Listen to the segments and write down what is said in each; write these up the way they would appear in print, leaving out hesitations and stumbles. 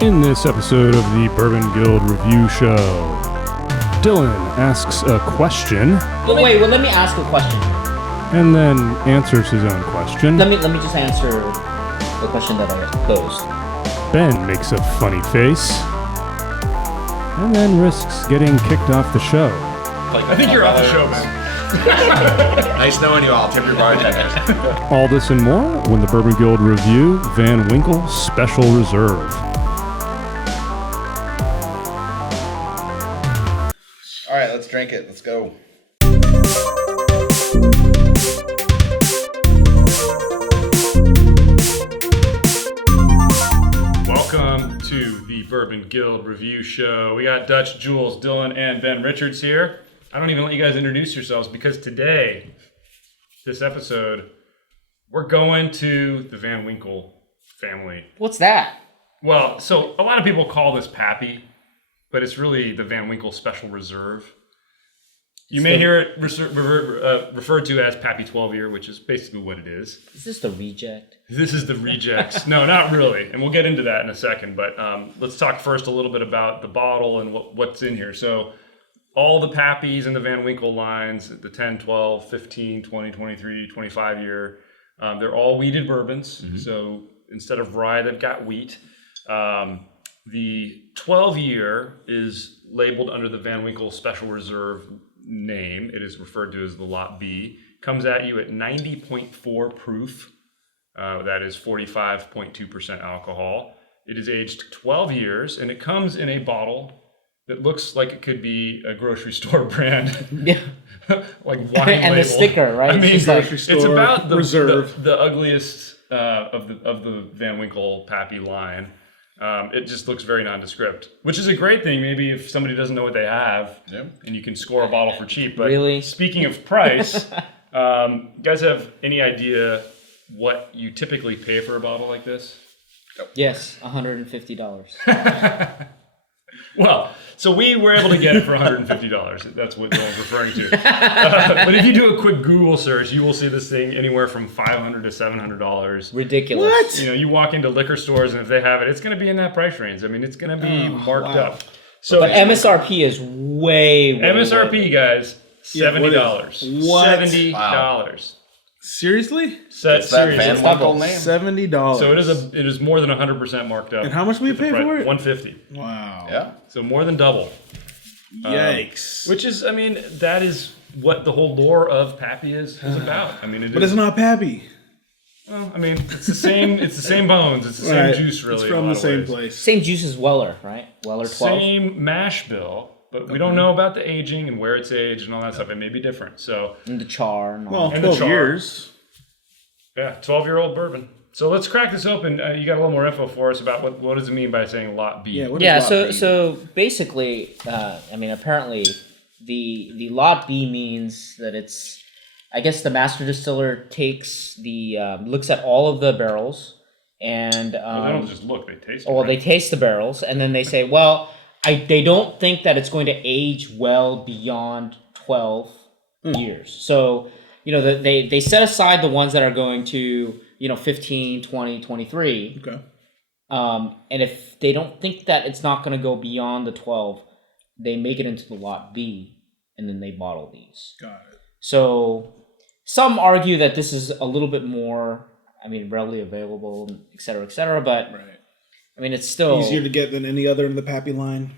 In this episode of the Bourbon Guild Review Show, Dylan asks a question. But wait, let me ask a question. And then answers his own question. Let me just answer the question that I posed. Ben makes a funny face. And then risks getting kicked off the show. I think you're off the show, man. Nice knowing you all. Tip your bartenders. All this and more when the Bourbon Guild Review Van Winkle Special Reserve. All right, let's drink it. Let's go. Welcome to the Bourbon Guild Review Show. We got Dutch, Jules, Dylan, and Ben Richards here. I don't even let you guys introduce yourselves because today, this episode, we're going to the Van Winkle family. What's that? Well, so a lot of people call this Pappy, but it's really the Van Winkle Special Reserve. You may hear it referred to as Pappy 12 Year, which is basically what it is. Is this the reject? This is the rejects. No, not really. And we'll get into that in a second. But let's talk first a little bit about the bottle and what's in here. So all the Pappies in the Van Winkle lines, the 10, 12, 15, 20, 23, 25 year, they're all wheated bourbons. Mm-hmm. So instead of rye, they've got wheat. The 12 year is labeled under the Van Winkle Special Reserve name. It is referred to as the Lot B. Comes at you at 90.4 proof. That is 45.2% alcohol. It is aged 12 years, and it comes in a bottle that looks like it could be a grocery store brand. Yeah. Like wine and label. The sticker, right? I mean, it's about Reserve. the ugliest of the Van Winkle Pappy line. It just looks very nondescript, which is a great thing. Maybe if somebody doesn't know what they have, and you can score a bottle for cheap. But really? Speaking of price, guys have any idea what you typically pay for a bottle like this? Yes, $150. Well, so we were able to get it for $150. That's what Dylan's referring to. But if you do a quick Google search, you will see this thing anywhere from $500 to $700. Ridiculous. What? You know, you walk into liquor stores, and if they have it, it's going to be in that price range. I mean, it's going to be marked up. So, but MSRP is way MSRP, guys, $70. What? $70. Wow. Seriously? That's that Van Winkle name. $70. So it is more than 100% marked up. And how much will you pay for it? $150. Wow. Yeah. So more than double. Yikes. Which is, I mean, that is what the whole lore of Pappy is about. I mean, But it's not Pappy. Well, I mean, it's the same. It's the same bones. It's the same juice, really. It's from the same place. Same juice as Weller, right? Weller 12. Same mash bill, but we don't know about the aging and where it's aged and all that stuff. It may be different. So And the char and all Well, that. 12 years. yeah, 12-year-old bourbon. So let's crack this open. You got a little more info for us about what does it mean by saying Lot B? Yeah, what Yeah, does Lot B so basically, I mean, apparently the Lot B means that it's, I guess the master distiller takes looks at all of the barrels and... Well, they don't just look, they taste it. Well, right? they taste the barrels and then they say, well, they don't think that it's going to age well beyond 12 years. So, you know, they set aside the ones that are going to, 15, 20, 23. Okay. And if they don't think that it's not going to go beyond the 12, they make it into the Lot B, and then they bottle these. Got it. So some argue that this is a little bit more, readily available, et cetera, but Right. I mean, it's still... Easier to get than any other in the Pappy line.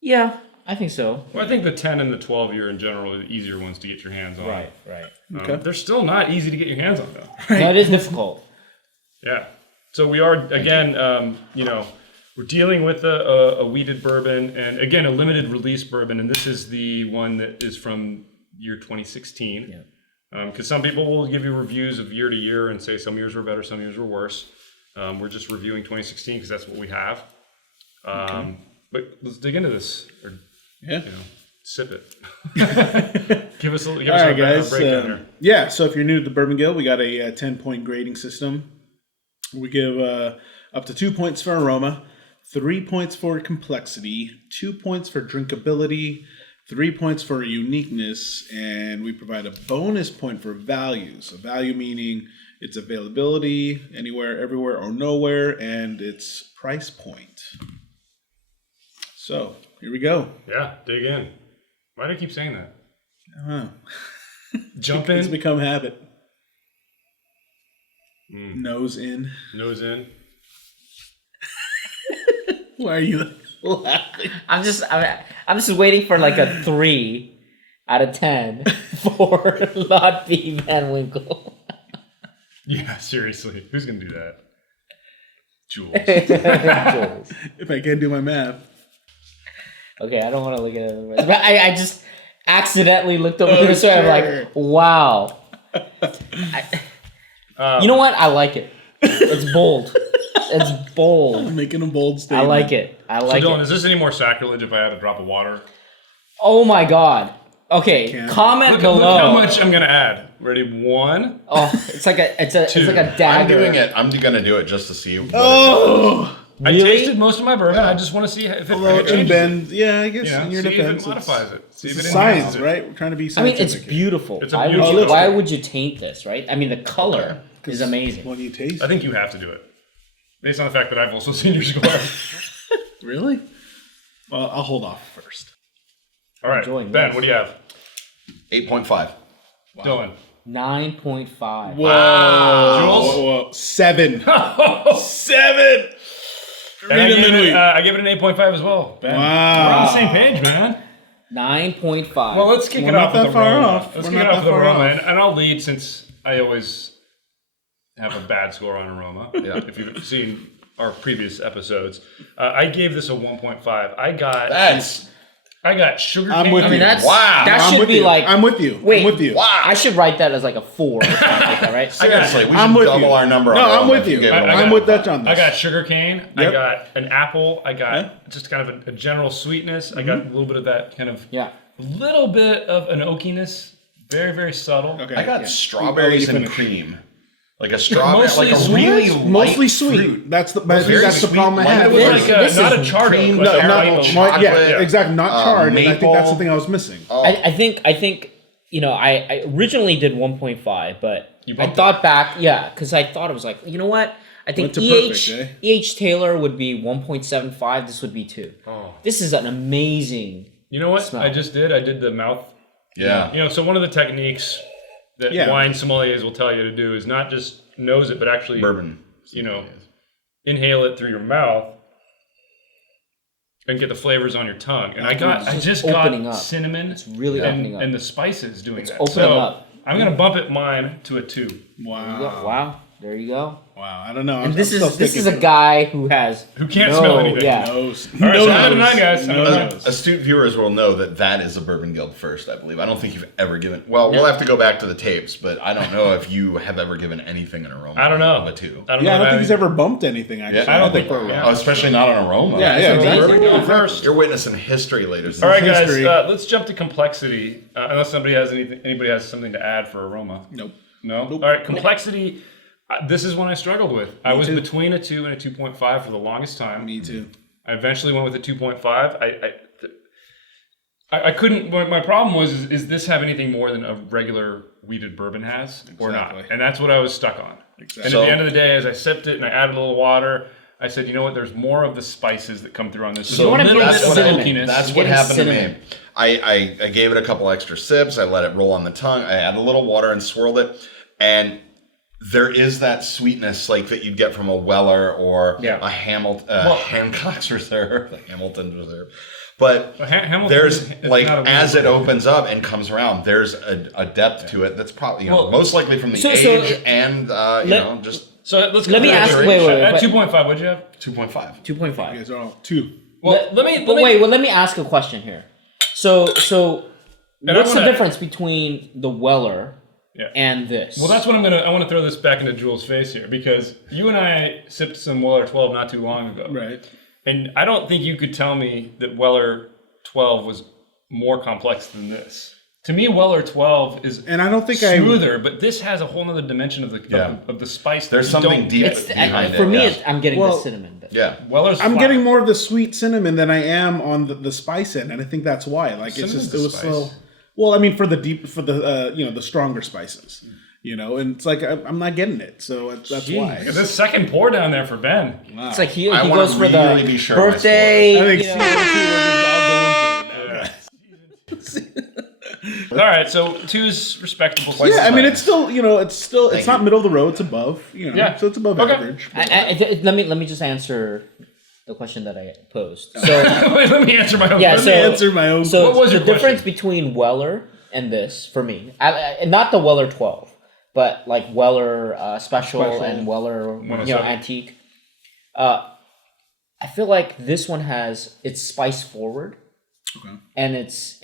Yeah, I think so. Well, I think the 10 and the 12 year in general are the easier ones to get your hands on. Right. Okay. They're still not easy to get your hands on, though. No, it is difficult. Yeah. So we are, again, we're dealing with a wheated bourbon and, again, a limited release bourbon. And this is the one that is from year 2016. Yeah. Because some people will give you reviews of year to year and say some years were better, some years were worse. We're just reviewing 2016 because that's what we have. But let's dig into this. Or, sip it. give us a guys. breakdown here. Yeah, so if you're new to the Bourbon Guild, we got a 10-point grading system. We give up to 2 points for aroma, 3 points for complexity, 2 points for drinkability, 3 points for uniqueness, and we provide a bonus point for value. So value meaning its availability, anywhere, everywhere, or nowhere, and its price point. So, here we go. Yeah, dig in. Why do I keep saying that? I don't know. Jump It's in, become habit. Nose in. nose in. Why are you laughing? I'm just waiting for like a 3 out of 10 for Lot B Van Winkle. Yeah, seriously. Who's going to do that? Jules. Jules. If I can't do my math. Okay, I don't want to look at it. But I just accidentally looked over this way. I'm like, wow. You know what? I like it. It's bold. It's bold. I'm making a bold I statement. like it. I like So, Dylan, it. is this any more sacrilege if I had a drop of water? Oh my god. Okay, Can't. comment Look below. how much I'm going to add. Ready? 1. Oh, it's like a I'm dagger. doing it. I'm gonna do it just to see. What Oh! I Really? tasted most of my bourbon. I just want to see if it Well, and changes Ben, yeah, I guess it. You know, in your see defense, if it modifies it. See it's if it science, enhances it. right? We're trying to be I mean, scientific. it's beautiful. It's a beautiful Why liquid. would you taint this, right? I mean, the color is amazing. When you taste I think you have to do it. Based on the fact that I've also seen your score. Really? Well, I'll hold off first. All right, Enjoying Ben, this. what do you have? 8.5. Dylan. 9.5. Whoa. Jules? Whoa. 7. 7! And Read them in week. I give it an 8.5 as well. Ben. We're on Wow. the same page, man. 9.5. Well, let's kick We're it not off with that far Aroma. off. Let's We're kick it not off that with far Aroma. off. And I'll lead since I always have a bad score on Aroma. Yeah. If you've seen our previous episodes. I gave this a 1.5. I got sugar I'm cane. with I mean, you. that's Wow. that I'm should with be you. like. I'm with you. Wait. I'm with you. Wow. I should write that as like a 4 or something like that, right? Seriously, we I'm should with double you. our number. No, on I'm Aroma with if you. gave it a I'm with Dutch on this. I got sugar cane. I Yep. got an apple. I got Yeah. just kind of a general sweetness. I got a little bit of that kind of Yeah. little bit of an oakiness. Very, very subtle. Okay. I got yeah. strawberries I'll let and you finish. cream. Like a strawberry, Mostly like a sweet. really light Mostly sweet. fruit. That's the. I think Very that's the sweet, problem I light have. It was This- like this not a is charred cream, oak, like No, a not rainbow chocolate. yeah, exactly. Not charred. And I think that's the maple. thing I was missing. Oh, I think you know I originally did 1.5, but You I bumped thought back, yeah, because I thought it was like, you know what? I think Went to perfect, EH Taylor would be 1.75. This would be 2. Oh. This is an amazing. You know what Smell. I just did? I did the mouth. yeah. You know, so one of the techniques that Yeah. wine sommeliers will tell you to do is not just nose it, but actually, Bourbon. you know, inhale it through your mouth and get the flavors on your tongue. And I just just opening got up. cinnamon It's really opening up. and the spices doing that. opening So up. I'm gonna bump it mine to a 2. Wow. Wow, there you go. Wow. I don't know. And this is a guy who has Who can't smell anything. Yeah. Nose. All right, no so I'm at a nose. 9, guys. I'm No at a 9. nose. Astute viewers will know that that is a Bourbon Guild first, I believe. I don't think you've ever given. Well, we'll have to go back to the tapes, but I don't know if you have ever given anything an aroma. I don't know. Of a 2. I don't Yeah, I know don't think if he's ever bumped anything, actually. Yeah, I don't think- for a yeah. while. Oh, especially not an aroma. Yeah, So exactly. we're going Exactly. first. You're witnessing history, ladies. All right, guys. History. Let's jump to complexity. Unless anybody has something to add for aroma. Nope. No. All right, complexity. This is one I struggled with. I was too. between a 2 and a 2.5 for the longest time. Me too. I eventually went with a 2.5. I couldn't. My problem was: is this have anything more than a regular weeded bourbon has, or not? Exactly. And that's what I was stuck on. Exactly. And So- at the end of the day, as I sipped it and I added a little water, I said, you know what? There's more of the spices that come through on this. There's You a wanna little be bit the of cinnamon. smokiness. That's It's what getting happened cinnamon. to me. I gave it a couple extra sips. I let it roll on the tongue. I added a little water and swirled it. And there is that sweetness like that you'd get from a Weller or Yeah. a Hamilton, Well- Hancock's Reserve, the Hamilton Reserve. But Hamilton there's is like not a as weed it bourbon. opens up and comes around, there's a depth to it that's probably Well, most likely from the so- age and let- just So let's Let me compare ask- it. wait, At but- 2.5, what'd you have? 2.5. 2.5. You guys are all 2. Well, let me. Let me ask a question here. So And I what's the wanna- difference between the Weller Yeah. and this? Well, that's what I want to throw this back into Jules' face here because you and I sipped some Weller 12 not too long ago. Right. And I don't think you could tell me that Weller 12 was more complex than this. To me, Weller 12 is And I don't think smoother, but this has a whole other dimension of the Yeah. of the spice. that There's you something don't deep get. it's behind for it, me. yeah. I'm getting Well, the cinnamon bit. Yeah. Weller's I'm flat. getting more of the sweet cinnamon than I am on the spice end, and I think that's why. Like it's Cinnamon's just it a was spice. so. Well, I mean, for the the stronger spices, You know, and it's like I'm not getting it, so that's why. Look at this second pour down there for Ben. Wow. It's like he I wanna goes for really the be sure of my birthday. I think you know. season 2 we're just all going for it now, guys. All right, so 2's respectable. Yeah, I mean, nice. it's still, you know, it's Thank not you. middle of the road. It's above, you know, Yeah. so it's above Okay. average. Let me just answer the question that I posed. So Wait, let me answer my own Yeah, Let question. me so- answer my own. So What was the your difference question? between Weller and this for me, and not the Weller 12, but like Weller special and Weller 107. antique. I feel like this one it's spice forward, Okay. and it's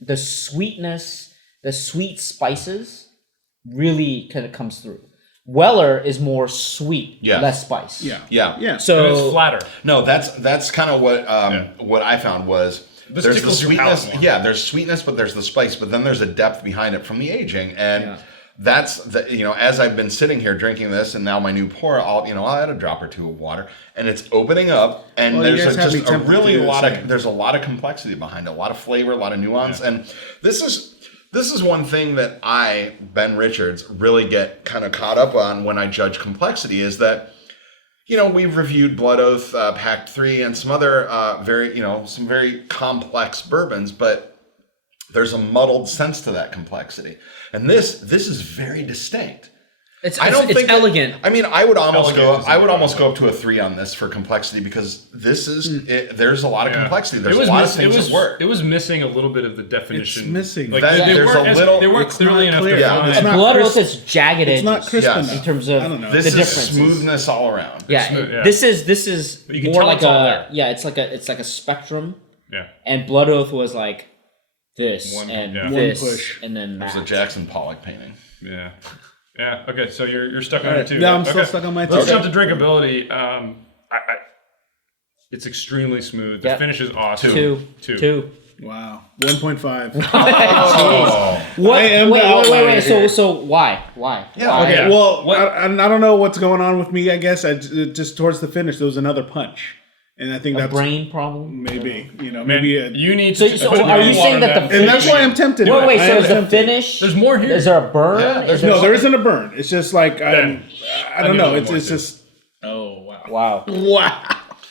the sweetness, the sweet spices really kind of comes through. Weller is more sweet, Yeah. less spice. Yeah. Yeah. Yeah. And it's So flatter. No, that's kind of what I found was This there's the tickles your palate sweetness. more. Yeah, there's sweetness, but there's the spice, but then there's a depth behind it from the aging, and that's the, you know, as I've been sitting here drinking this, and now my new pour, I'll add a drop or two of water, and it's opening up, and Well, you there's guys have me just a tempted to really do the lot same. of there's a lot of complexity behind it, a lot of flavor, a lot of nuance, and this is one thing that I, Ben Richards, really get kind of caught up on when I judge complexity is that, you know, we've reviewed Blood Oath, Pact 3, and some other some very complex bourbons, but there's a muddled sense to that complexity. And this is very distinct. it's I don't think elegant. I mean, I would almost Elegant is go up to a 3 on this for complexity because this is there's a lot of complexity. There's It was a lot miss- of things it was, that work. It was missing a little bit of the definition. It's missing. Like That- they there's weren't a as- little- they weren't it's clearly not enough clear. defined. It's not Blood crisp. Oath is jagged edges. It's not crisp Yes. enough. in terms of I don't know. This the is differences. smoothness all around. Yeah, Smooth, yeah. this is You can more tell like it's all there. it's like a spectrum, Yeah. and Blood Oath was like this One- and yeah. this One push. and then There's a that. Jackson Pollock painting. Yeah. Yeah. Okay. So you're stuck on All it right. too. Yeah, I'm still Okay. stuck on my Let's 2. jump to drinkability. It's extremely smooth. The Yep. finish is awesome. Two. Wow. 1.5. Oh, What? I am the wait. outlier here. So why? Yeah, Why? okay. Well, What- I don't know what's going on with me. I guess just towards the finish, there was another punch, and I think A that's brain problem. maybe Man, maybe. you need So, to. so put are you more saying water that the in And that's why I'm tempted. Wait. I So am is the tempted. finish? There's more here. Is there a burn? Yeah, there's Is there No, there isn't a burn. It's just like I don't I know. need a It's little just. Oh wow! Wow. Wow!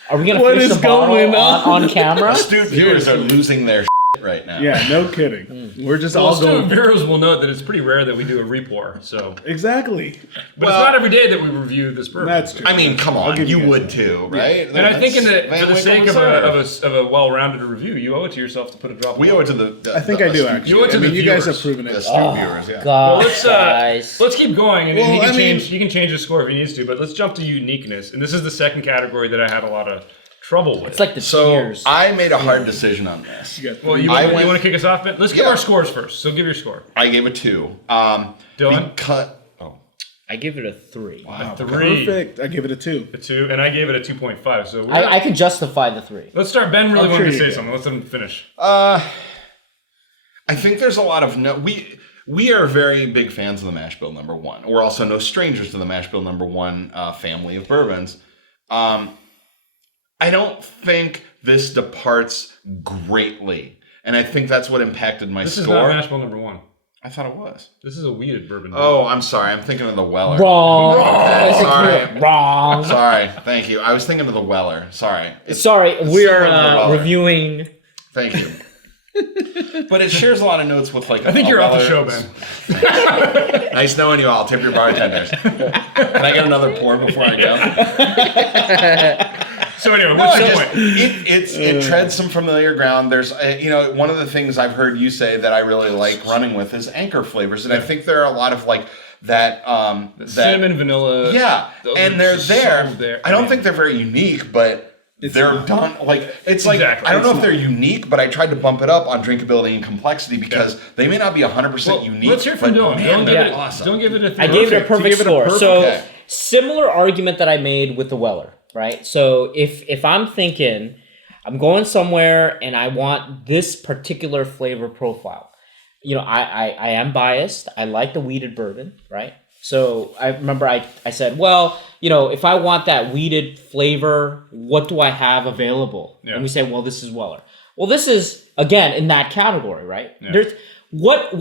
Are we gonna What finish is the bottle going on camera? astute viewers are losing their right now. Yeah, no kidding. We're just Well, all student going. viewers will note that it's pretty rare that we do a repour. So, Exactly. but it's not every day that we review this bourbon. That's true. I mean, come on, give you you guys would that. too, right? And I think, Van for the Winkle sake Reserve. of a well-rounded review, you owe it to yourself to put a drop. We of owe it water. to the. I think I do astute- actually. You went to I mean, the you guys viewers. have proven The it. astute viewers, yeah. God, Well, guys. let's keep going, and Well, he can I mean- change. He can change his score if he needs to. But let's jump to uniqueness, and this is the second category that I had a lot of trouble with. It's like the So tears. I made a hard decision on this. You got well, you I want went- to kick us off, Ben? Let's give Yeah. our scores first. So give your score. I gave it 2. Dylan? I give it a 3. A 3, perfect. I give it a 2. a 2, and I gave it a 2.5. So we're I can justify the 3. let's start. Ben really I'm wanted sure to you say can. something. Let's let him finish. I think there's a lot of we are very big fans of the Mash Bill number 1. We're also no strangers to the Mash Bill number 1 family of bourbons. I don't think this departs greatly, and I think that's what impacted my This is score. not Mash Bill number 1. I thought it was. This is a weeded bourbon. Oh, I'm sorry. I'm thinking of the Weller. Wrong. Sorry. Wrong. Sorry. Thank you. I was thinking of the Weller. Sorry. Sorry, we similar to are Weller. reviewing. Thank you. But it shares a lot of notes with like. I think a you're off the Weller. show, Ben. Nice knowing you all. Tip your bartenders. Can I get another pour before I go? So anyway, No, what's it the just, point? it treads some familiar ground. There's, one of the things I've heard you say that I really like running with is anchor flavors, and I think there are a lot of like that. that Cinnamon, vanilla. yeah, those and are they're so there. there. I don't think they're very unique, but. They're done like it's like Exactly. I don't know It's if they're unique, but I tried to bump it up on drinkability and complexity because they may not be 100% unique. Let's hear from but Dylan. man, Don't give they're it. awesome. Don't give it a 3. I gave it a perfect Perfect. You gave it a score. perfect- So Okay. similar argument that I made with the Weller, right? So if I'm thinking I'm going somewhere and I want this particular flavor profile, I am biased. I like the weeded bourbon, right? So I remember I said, well, if I want that weeded flavor, what do I have available? Yeah. And we say, well, this is Weller. Well, this is again in that category, right? Yeah. There's what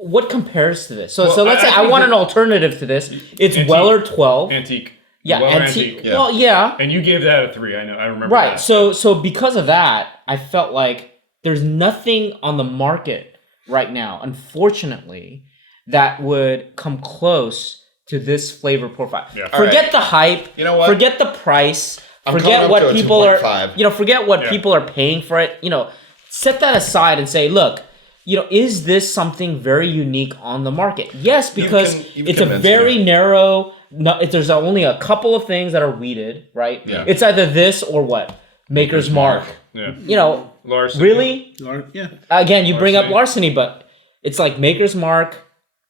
what compares to this? So Well, so let's say I think want that- an alternative to this. It's Antique. Weller 12. Antique. Yeah, Weller antique. Yeah. Well, yeah. And you gave that a 3. I know. I remember. Right. That. So because of that, I felt like there's nothing on the market right now, unfortunately, that would come close to this flavor profile. Yeah. Forget the hype. You know what? Forget the price. I'm Forget coming up what to a people are. 2.5. Forget what Yeah. people are paying for it. Set that aside and say, look. Is this something very unique on the market? Yes, because you've it's a convinced very me. narrow. There's only a couple of things that are weeded, right? Yeah. It's either this or what? Maker's Mark. Yeah. Larceny. Really? Yeah. Again, you bring up Larceny. larceny, but it's like Maker's Mark.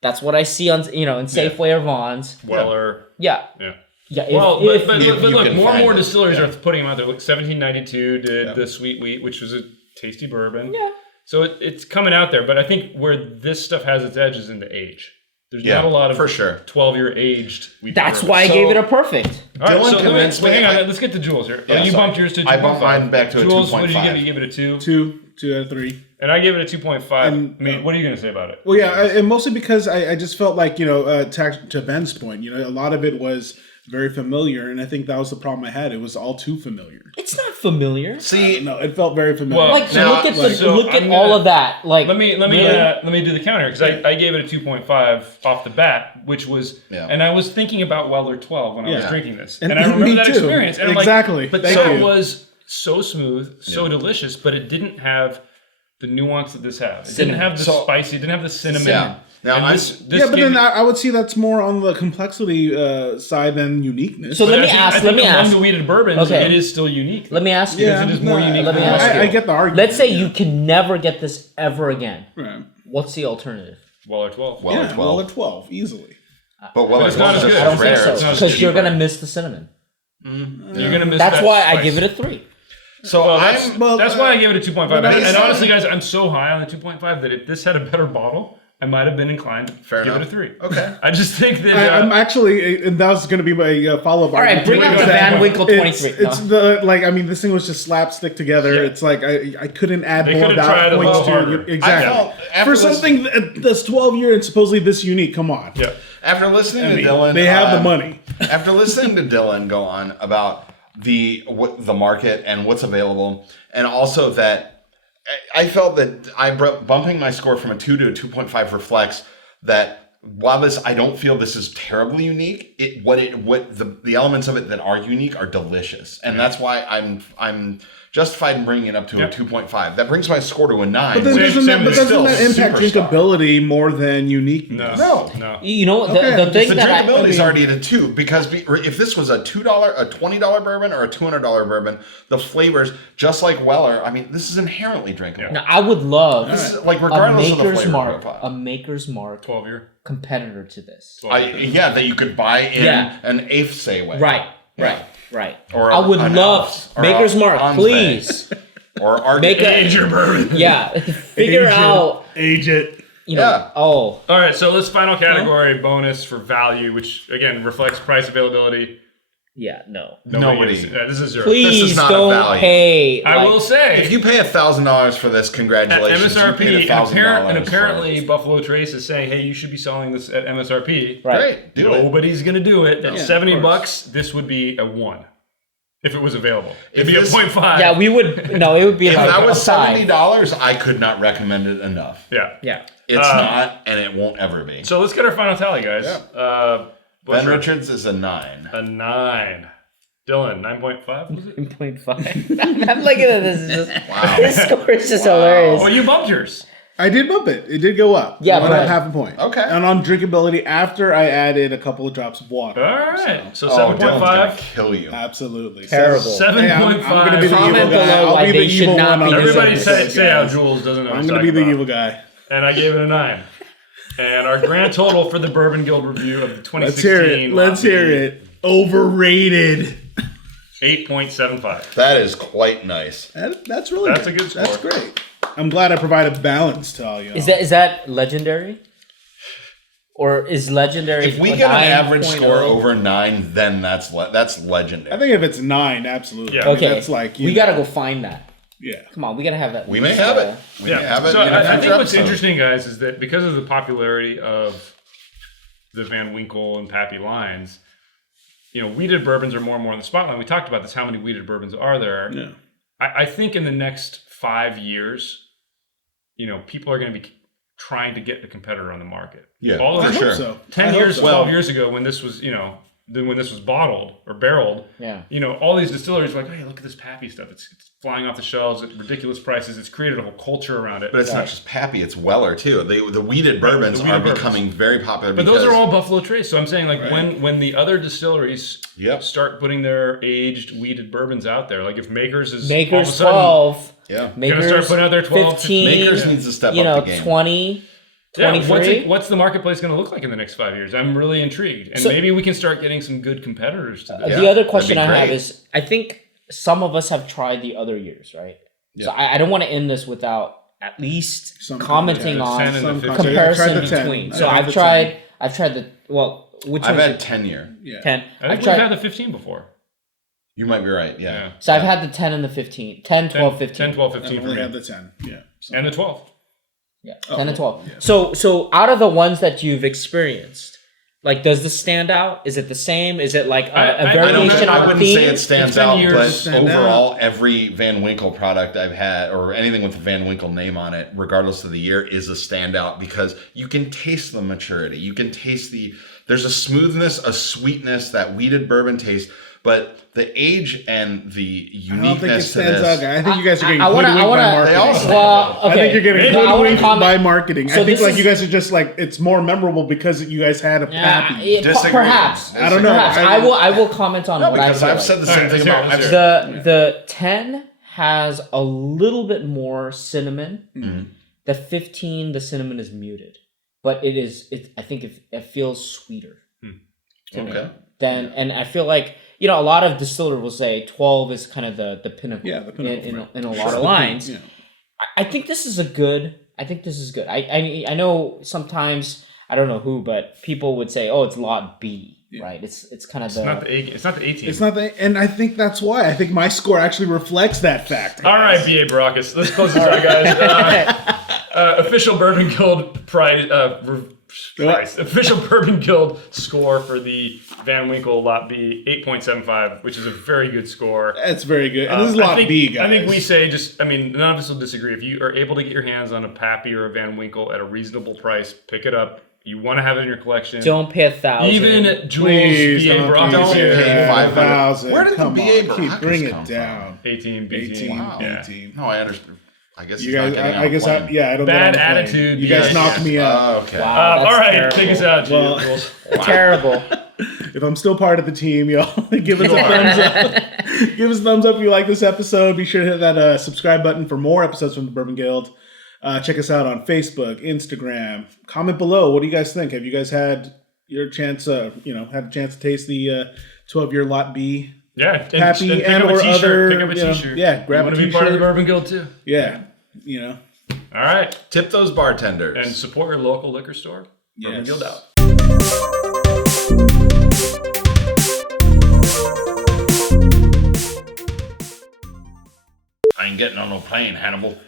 That's what I see on in Safeway or Vaughn's. Weller. Yeah. Yeah. Yeah. Well, but if you look, can more and find more it. distilleries Yeah. are putting them out there. Like 1792 did the Sweet Wheat, which was a tasty bourbon. Yeah. So it's coming out there, but I think where this stuff has its edge is in the age. There's Yeah, not a lot of for sure. 12-year aged wheat That's bourbon. why I So- gave it a perfect. All right, Dylan so convinced me. hang on, let's get to Jules here. Yeah, you sorry. bumped yours to 2.5. I bumped mine back to a Jules, what did you 2.5. give it? You gave it a 2? 2 out of 3. And I gave it a 2.5. And, I mean, what are you going to say about it? Well, yeah, and mostly because I just felt like, to Ben's point, a lot of it was very familiar, and I think that was the problem I had. It was all too familiar. It's not familiar. See, No, it felt very familiar. Well, Like now, look at so look at I'm all gonna- of that. Like Let me really? do the counter because I gave it a 2.5 off the bat, which was, Yeah. and I was thinking about Weller 12 when I was Yeah. drinking this, And and I remember me that too. experience. And I'm Exactly. like, but Thank that you. was so smooth, so delicious, but it didn't have the nuance that this has. It Cinnamon. didn't have the So- spicy. It didn't have the cinnamon. Yeah. Now, And I'm- this yeah, but gave then it- I would see that's more on the complexity side than uniqueness. So but let I me think- ask- I let think me among ask- the weeded bourbons, Okay. it is still unique. Let me ask you. yeah, it is more unique Let me than ask Weller. you. I get the argument. Let's say you can never get this ever again. Right. What's the alternative? Weller 12. Weller Yeah, 12. Weller 12, easily. But Weller it's not 12 as is good. I don't rare. think It's so not as because you're cheaper. gonna miss the cinnamon. You're gonna miss. That's that why I spice. give it a 3. So Well, I'm. that's why I gave it a 2.5. but And I- honestly, guys, I'm so high on the 2.5 that if this had a better bottle, I might have been inclined to Fair give enough. it a 3. Okay. I just think that I'm actually, and that was going to be my follow-up. All right, bring out the Van Winkle 23. It's the this thing was just slapstick together. Yeah. It's like I couldn't add They more could've tried a points little to harder. it. Exactly. I felt after For this- something that's 12 year and supposedly this unique. Come on. yeah. After listening I to mean, Dylan, they have the money. After listening to Dylan go on about the market and what's available, and also that I felt that bumping my score from a 2 to a 2.5 reflects that while I don't feel this is terribly unique, the elements of it that are unique are delicious, and that's why I'm justified in bringing it up to a 2.5. That brings my score to a 9. But then Same- doesn't same that, but as doesn't still that impact superstar. drinkability more than uniqueness? No. You know what? Okay, The thing The that drinkability is I, already at a 2 because if this was a $2, a $20 bourbon or a $200 bourbon, the flavors, just like Weller, I mean, this is inherently drinkable. now, I would love This is like a regardless of the Maker's flavor Mark, profile. a Maker's Mark 12-year. competitor to this. That you could buy in Yeah. an eighth say way. Right. Yeah. Or Or I would an love Alps, or Maker's a Mark, Anze. please. Or Arctic. Make a- Age your bourbon. Yeah, figure out. Age it. Yeah. All right, so this final category, bonus for value, which again reflects price availability. Yeah, no. Nobody. This is 0. Please not a don't value. pay. I will say, If you pay $1,000 for this, congratulations. MSRP, You paid $1,000 and apparently Buffalo Trace is saying, hey, you should be selling this at MSRP. Right. Great. Do it. Nobody's going to do it. At Yeah, $70, of course. this would be a 1 if it was available. If It'd be a this- 0.5. Yeah, we would. No, it would be If like that was a 5. $70, I could not recommend it enough. Yeah. Yeah. It's not, and it won't ever be. So let's get our final tally, guys. Ben What's your- Richards is a 9. A 9. Dylan, 9.5 was it? 9.5. I'm looking at this. It's just, Wow. This score is just hilarious. Well, you bumped yours. I did bump it. It did go up. Yeah, It went but- up half a point. Okay. And on drinkability after I added a couple of drops of water. All right. So Oh, Dylan's gonna 7.5. kill you. Absolutely. Terrible. So, hey, I'm 7.5. gonna be the Comment evil guy. below I'll why be they the should evil not one on be this Everybody episode, say how guys. Jules doesn't know what I'm he's gonna be talking the about. evil guy. And I gave it a 9. And our grand total for the Bourbon Guild review of the 2016 Let's hear it. Let's hear it. Overrated. 8.75. That is quite nice. That's really That's good. a good score. That's great. I'm glad I provided balance to all y'all. Is that legendary? Or is legendary? If we a get an average 9.0? score over 9, then that's legendary. I think if it's 9, absolutely. Yeah. I mean, Okay, that's like we gotta go find that. Yeah. Come on, we gotta have that. We may have it. We may have it. So in a I think future what's episode. interesting, guys, is that because of the popularity of the Van Winkle and Pappy lines, weeded bourbons are more and more in the spotlight. We talked about this. How many weeded bourbons are there? Yeah. I think in the next 5 years, people are going to be trying to get a competitor on the market. Yeah, all of for it. sure. So 10 years, 12 Well, years ago, when this was, when this was bottled or barreled, all these distilleries were like, hey, look at this Pappy stuff. It's flying off the shelves at ridiculous prices. It's created a whole culture around it. But it's not just Pappy, it's Weller too. The weeded bourbons the weeded are bourbons. becoming very popular. But because, those are all Buffalo Trace. So I'm saying, like, when the other distilleries start putting their aged weeded bourbons out there, like if Makers is all of a Makers sudden 12. Yeah. Makers gonna start putting out their 12, 15. Makers needs to step up the game. 20. Yeah, 23. what's the marketplace going to look like in the next 5 years? I'm really intrigued, and maybe we can start getting some good competitors to this. The other question I that'd be have great. is, I think some of us have tried the other years, right? Yeah. So I don't want to end this without at least Some commenting the 10 on and the some 15. comparison I tried the 10. between. I So tried I've the tried which I've one's had it? 10 year. Yeah. 10. I think I've we've tried, had the 15 before. You might be right. Yeah. so I've had the 10 and the 15. 10, 12, 15. 10, 12, I've 15 for only me. had the 10. Yeah. So, And the 12. Yeah, Oh, 10 and 12. yeah. So out of the ones that you've experienced, like, does this stand out? Is it the same? Is it like I a don't variation know. I on a wouldn't theme? say it stands It's been out, years. but Stand out. overall, every Van Winkle product I've had, or anything with the Van Winkle name on it, regardless of the year, is a standout because you can taste the maturity. You can taste there's a smoothness, a sweetness, that weeded bourbon taste, but the age and the I don't think it uniqueness to stands this. out, guys. I think you guys are getting I wanna- hoodwinked by They all marketing. stand Well, okay. I think you're getting Maybe I wanna hoodwinked comment- by marketing. So I think this like is- you guys are just like it's more memorable because you guys had a Pappy. Yeah, Disagree. perhaps. I don't know. Perhaps. I will comment on No, what I because feel I've like. said the All same right, thing let's about hear it, let's The 10 has a little bit more cinnamon. Mm-hmm. The 15, the cinnamon is muted, but I think it feels sweeter. To me. Okay. And I feel like a lot of distiller will say 12 is kind of the pinnacle. Yeah, the pinnacle, in right. a lot of lines. Yeah. I think this is good. I know sometimes, I don't know who, but people would say, oh, it's lot B, right? It's kind of It's not the 18. It's not that, and I think that's why. I think my score actually reflects that fact. All right, B.A. Baracus. Let's close this out, guys. Official Bourbon Guild price. Official Bourbon Guild score for the Van Winkle Lot B, 8.75, which is a very good score. That's very good. And this is lot B, guys. I think we say none of us will disagree. If you are able to get your hands on a Pappy or a Van Winkle at a reasonable price, pick it up. You want to have it in your collection. Don't pay $1,000. Even Jules Please B.A. don't Baracus pay here. 500. Where did the Come B.A. on, Baracus keep bring come it from? down. 18, 18, Wow. Yeah. 18. No, I understand. I guess You he's guys, not getting on I a guess, plane. I don't Bad get on the plane. attitude, You guys yeah. knocked me out. Okay. Wow. All right, That's take us out, Well- Jules. Terrible. If I'm still part of the team, y'all, give us a thumbs up. Give us a thumbs up if you like this episode. Be sure to hit that subscribe button for more episodes from the Bourbon Guild. Check us out on Facebook, Instagram. Comment below. What do you guys think? Have you guys had your chance? Had a chance to taste the 12-year Lot B? Yeah, and Pappy pick and up a or t-shirt. other, Pick up a you know, t-shirt. yeah, grab you a want to be part of the t-shirt. Bourbon Guild too. Yeah, All right, Tip those bartenders. and support your local liquor store. Bourbon Yes. Guild out. I ain't getting on no plane, Hannibal.